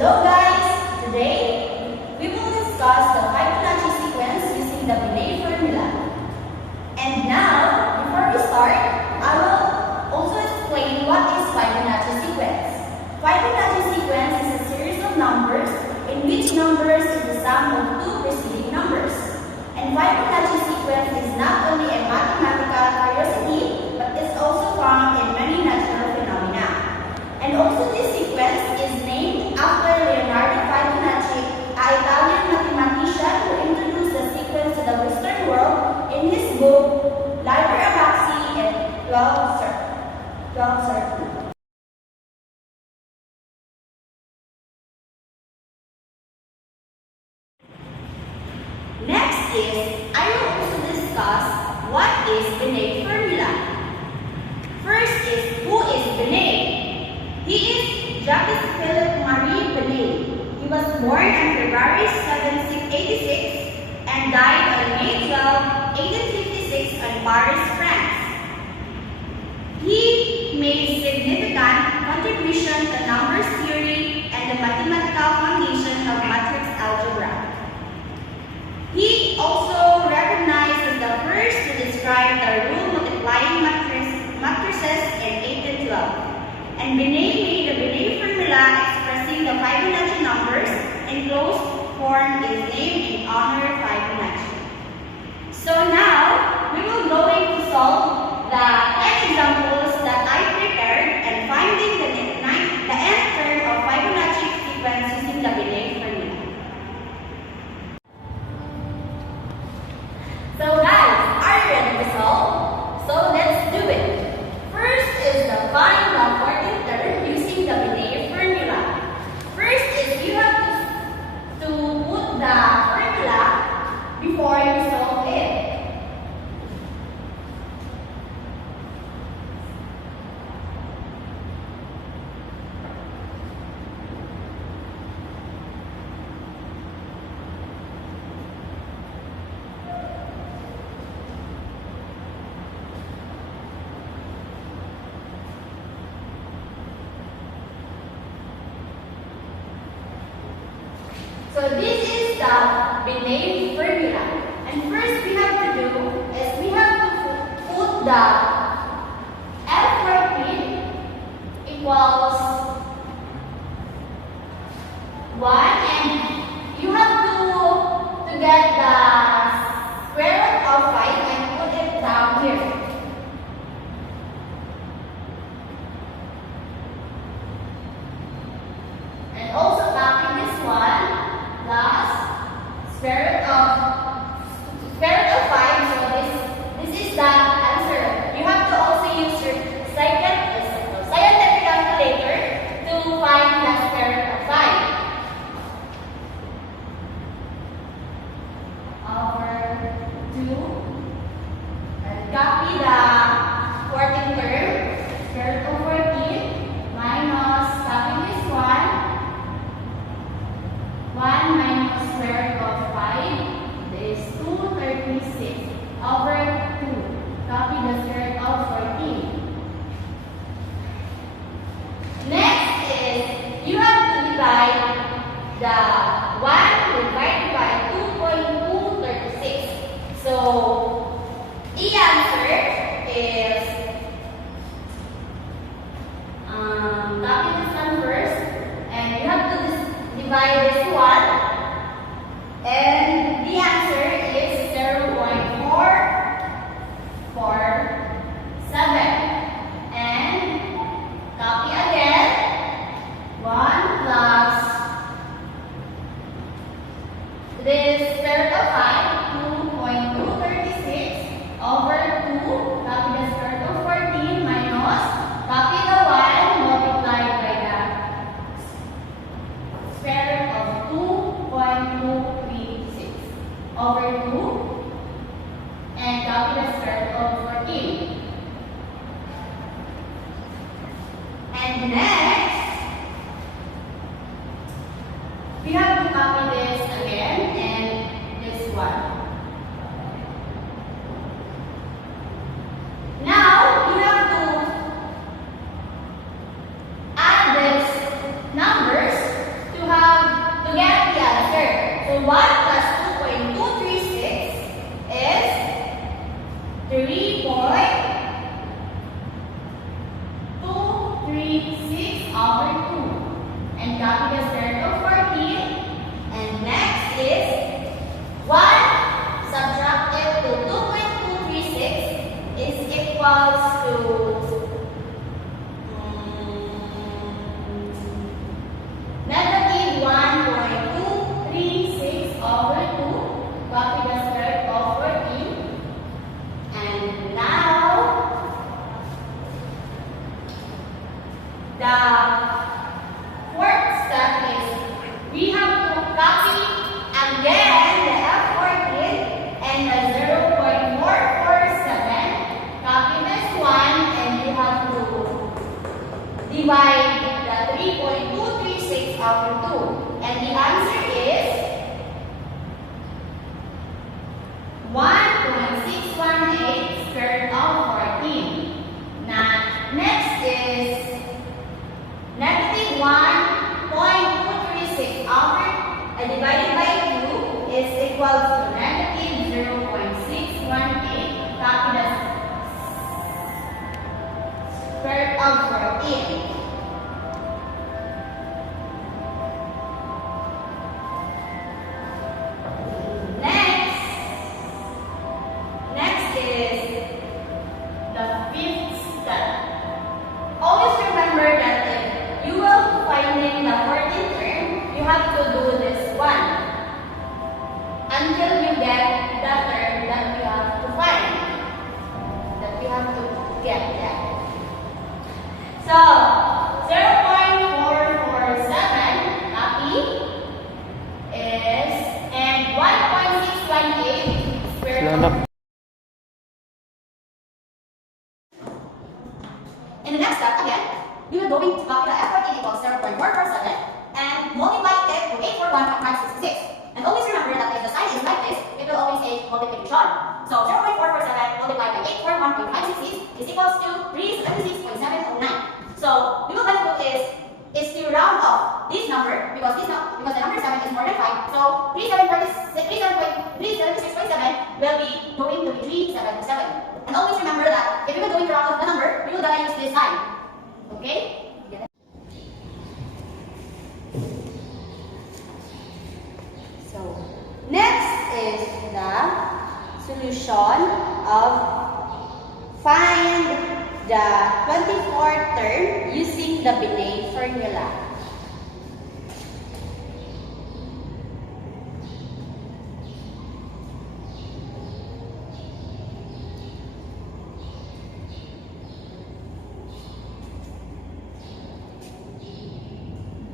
Hello guys! Today, we will discuss the Fibonacci sequence using the Benit formula. And now, before we start, I will also explain what is Fibonacci sequence. Fibonacci sequence is a series of numbers in which numbers is the sum of two preceding numbers. And Fibonacci sequence is not only a mathematical curiosity, but is also found in many natural phenomena. And also this sequence is named after Leonardo Fibonacci, an Italian mathematician who introduced the sequence to the Western world in his book Liber Abaxi and 12 Circle. Next is, I will also discuss what is Benit formula. First is, who is Benit? He is Jacques Philippe Marie Benit. He was born on February 7, 1686 and died on May 12, 1856 in Paris, France. He made significant contribution to numbers theory and the mathematical foundation of matrix algebra. He also recognized as the first to describe the rule multiplying matrices in 1812. And Benit made the Benit formula expressing the Fibonacci numbers in closed form is named in honor of Fibonacci. So now, we will going to solve the 10 examples that I prepared and finding the nth term of Fibonacci sequence using the Benit formula. So guys, are you ready to solve? So let's do it. First is the find the 14th term using the Benit formula. First is you have to put the formula before you solve it. So this is the Benit formula. And first we have to do is we have to put the F14 equals 1 and you have to get the square root of 5 and put it down here. And also copy this one. Plus square root of 5, so this is the answer. You have to also use your scientific calculator to find the square root of 5. Over 2 and copy the 14th term, square root of 14 minus copy this one. 1 minus square root of 5 is 236 over 2. Copy the square root of 14. Next is you have to divide the 1 divided by 2.236. So the answer is copy this one first and you have to divide this one, and the answer is 0.447. And copy again 1 plus this square root of 5, 2.236 over 2. Copy the square root of 14 minus copy the 1 multiplied by the square root of 2.236 over 2 and copy the square root of 14. And next, we have to copy this again and this one. Now, you have to add these numbers to have copy the square root of 14. And next is 1 subtracted to 2.236 is equals to negative 1.236 over 2. Copy the square root of 14. And now, the fourth step is we have to copy again the F14 and the 0.447. Copy this one and you have to divide the 3.236 over 2. And the answer is 1.618 square root of 14. Now, next is negative 1.236 over divided by 2 is equal to negative 0.618. Copy the square root of 14. Next is the fifth step. Always remember that if you will finding the 14th term, you have to do this one until you get the term that you have to find, that you have to get that. So 0.447 copy is and 1.618 square root. In the next step, again, we will going to copy the F14 equals 0.447 and multiply it to 841.566. And always remember that if the sign is like this, it will always say multiplication. So 0.447 multiplied by 841.566 is equals to 376.709. So we will going to do is to round off this number because the number 7 is more than 5. So 376.7 will be going to be 377. And always remember that if you are going to round off the number, we will gonna use this sign. Okay? So next is the solution of find the 24th term using the Benit formula.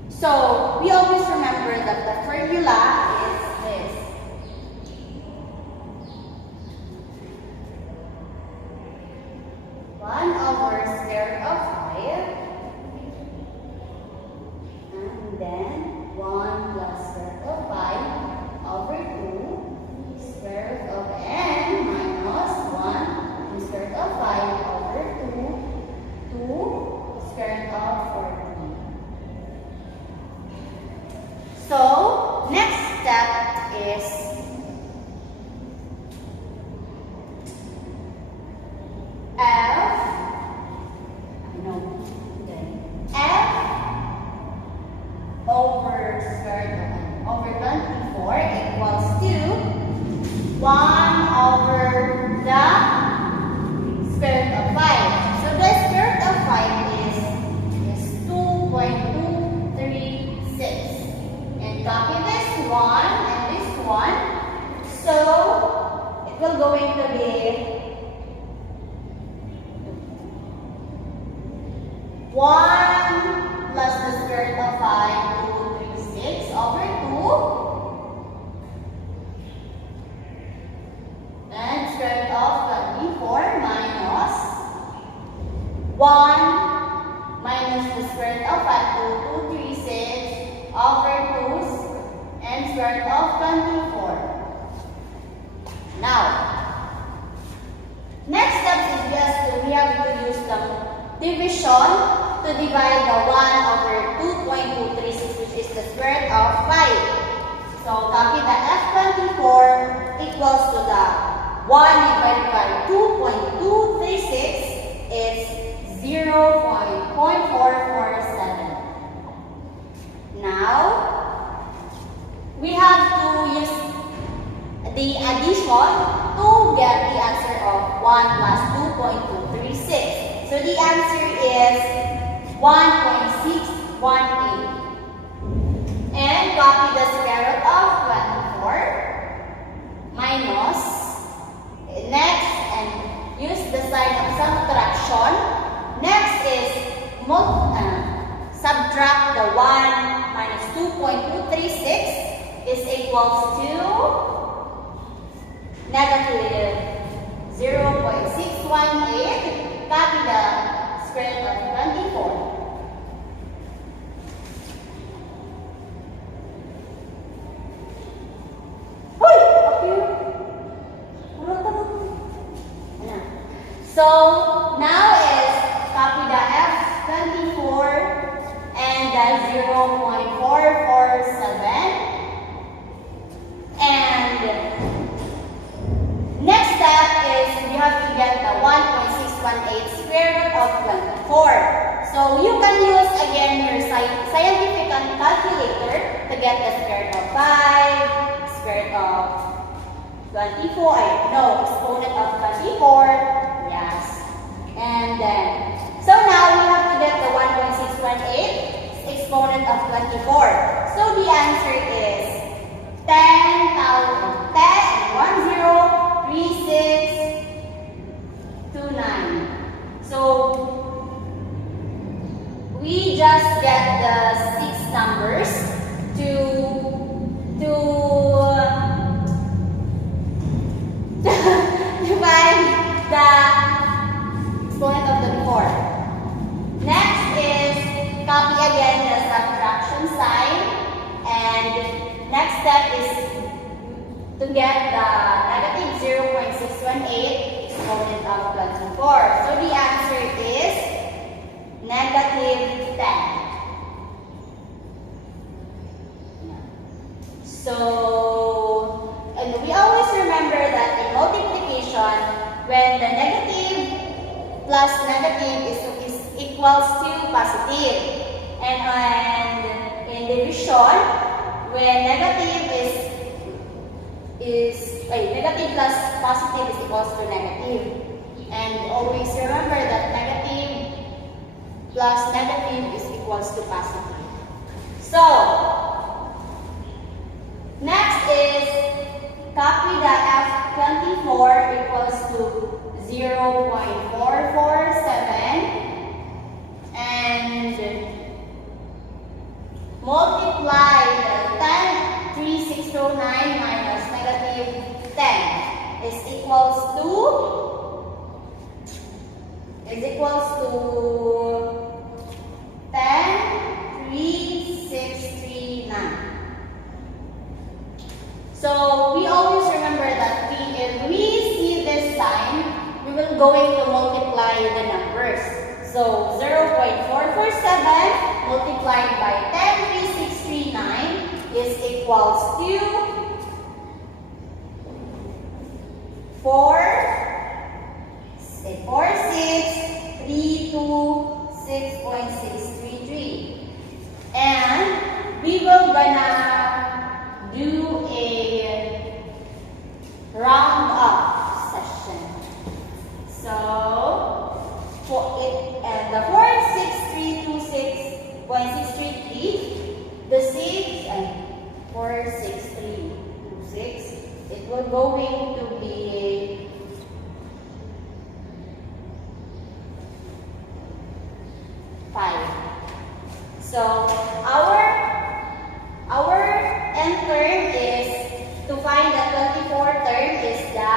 So we always remember that the formula is this. One over square root of 5 and then 1 plus square root of 5 over 2 square root of n minus 1 and square root of 5 over 2 square root of 14. So, next step is F over square root over 24 equals to 1 over the square root of 5. So the square root of 5 is 2.236. And copy this one and this one. So it will going to be 1 plus the square root of 5, 236 over 2 and square root of 24 minus 1 minus the square root of 5, 236 over 2 and square root of 24. Now, next step is just we have to use the division to divide the 1 over 2.236, which is the square root of 5. So, copy the F24 equals to the 1 divided by 2.236 is 0.447. Now, the answer is 1.618. And copy the square root of 24 minus. Next, and use the sign of subtraction. Next is subtract the 1 minus 2.236 is equals to negative 0.618. Copy the square root of 24. So now is copy the F24 and the 0.447. And next step is you have to get the 1.618 square root of 24. So you can use again your scientific calculator to get the square root of 5, square root of 24, exponent of 24. Yes. And then, so now we have to get the 1.618 exponent of 24. So the answer is 10,3629. So we just get the 6 numbers to find the exponent of 24. Next is copy again the subtraction sign, and next step is to get the negative 0.618 exponent of 24. So the answer is negative 10. So, and we always remember that in multiplication, when the negative plus negative is equals to positive. And in division, when negative negative plus positive is equals to negative. And always remember that negative plus negative is equals to positive. So, next is copy the F24 equals to 0.447 and multiply the 10,3629 minus negative 10 is equals to 10,3639. So we always remember that if we see this sign, we will going to multiply the numbers. So 0.447 multiplied by 10,3639 is equals to 4632.633. And we will gonna do a round up session. So for it and the 46326.633, the 6 and 46326, it will going to be 5. So our end term is to find the 24 term is the